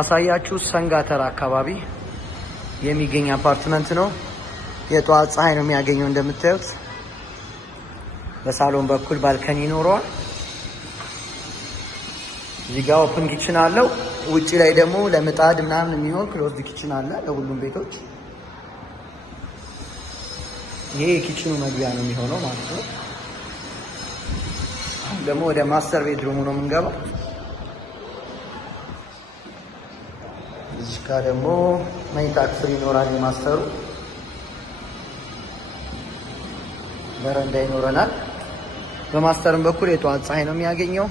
አሳያችሁ ሰንጋተራ አካባቢ የሚገኝ አፓርትመንት ነው። የጧት ፀሐይ ነው የሚያገኘው እንደምታዩት። በሳሎን በኩል ባልከኒ ይኖረዋል። እዚህ ጋር ኦፕን ኪችን አለው። ውጪ ላይ ደግሞ ለምጣድ ምናምን የሚሆን ክሎዝድ ኪችን አለ ለሁሉም ቤቶች። ይሄ የኪችኑ መግቢያ ነው የሚሆነው ማለት ነው። አሁን ደግሞ ወደ ማስተር ቤድሩሙ ነው የምንገባው። እዚህ ጋር ደግሞ መኝታ ክፍል ይኖራል። የማስተሩ በረንዳ ይኖረናል። በማስተርም በኩል የጠዋት ፀሐይ ነው የሚያገኘው።